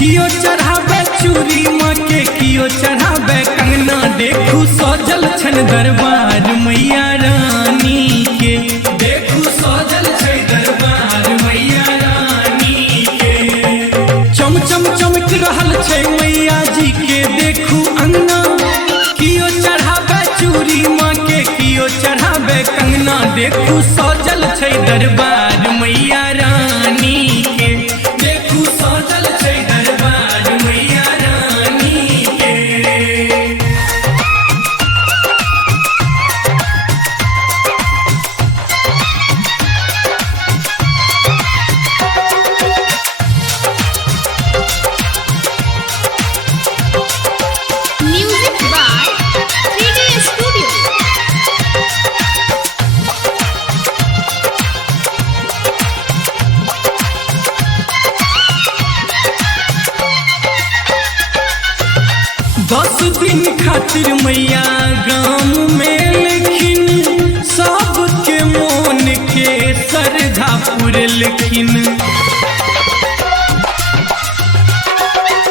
कियो चढ़ावे चूड़ी माँ के कियो चढ़ावे कंगना। देखू सजल छन दरबार मैया रानी के, देखू सजल छै दरबार मैया रानी के। चम चम चमक रहल छै मैया जी के देखू अंगना। कियो चढ़ावे चूड़ी माँ के कियो चढ़ावे कंगना। देखू सजल छै दरबार मैया रानी के, देखू सजल छै दरबार मैया रानी के। Music by 3D Studio. दस दिन खातिर मैया गाँव में लेकिन सबके मोन के श्रद्धा पुरलखिन।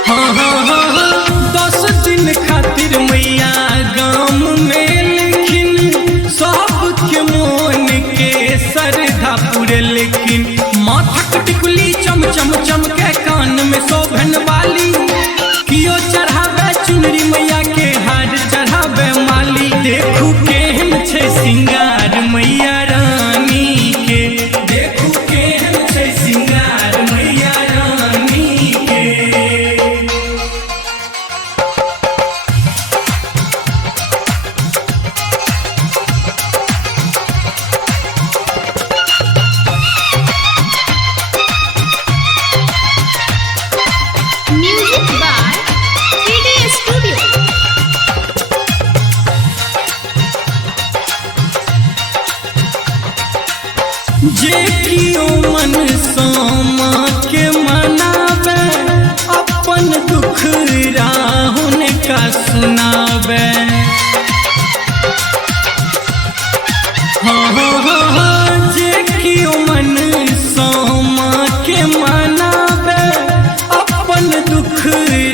हाँ हाँ हाँ हाँ 10 दिन खातिर मैया गाँव में लेकिन सबके मोन के श्रद्धा पुरलखिन। माथक टिकुली चम चम चम के कान में शोभन वाली। कियो चढ़ावे चुनरी मैया के हार चढ़ावे माली। देखू केहन छै सिंगार मैया रानी के, देखू केहन छै सिंगार मैया रानी के। Music by 3D Studio. जे कियो मन सामा के मनावे अपन दुख राहुन का सुनावे। हाँ हाँ हाँ हाँ जे कियो मन सामा के मनावे अपन दुख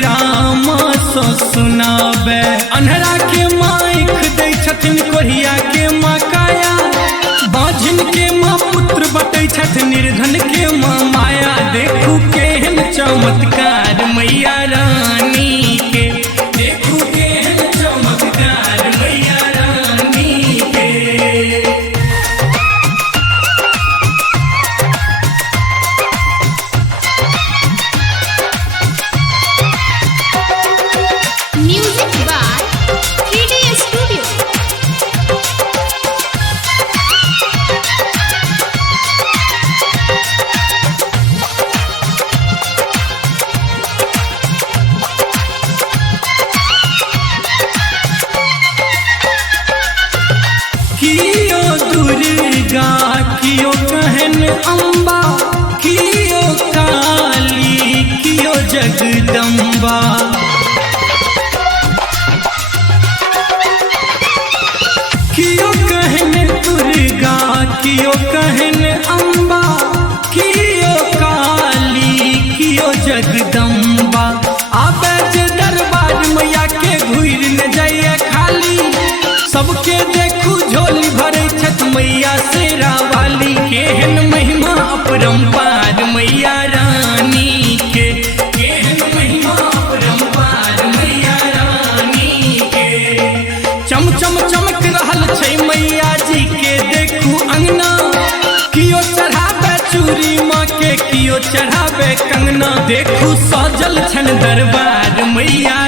रामा सँ सुनावे। अन्हरा के माइक दै छथिन कोढ़िया के माँ काया। बाझिन के माँ पुत्र बटै छथि निर्धन के माँ माया। देखू केहन चमत्कार मैया रानी के, देखू केहन चमत्कार मैया रानी के। Music by 3D Studio. कियो दुर्गा कियो कहन अम्बा। कियो काली कियो जगदम्बा। कियो कहन दुर्गा कियो कहन अम्बा। कियो काली कियो जगदम्बा। आबे जे दरबार मैया के घुर न जाइए खाली। सबके देखू झोली भरे छठ मैया शेरा वाली। केहन महिमा अपरंपार मैया रानी के, केहन महिमा अपरंपार मैया रानी के। चम चम चमक रहल छै मैया जी के देखू अंगना। कियो चढ़ावे चूड़ी माँ के कियो चढ़ावे कंगना। देखू सजल छन दरबार मैया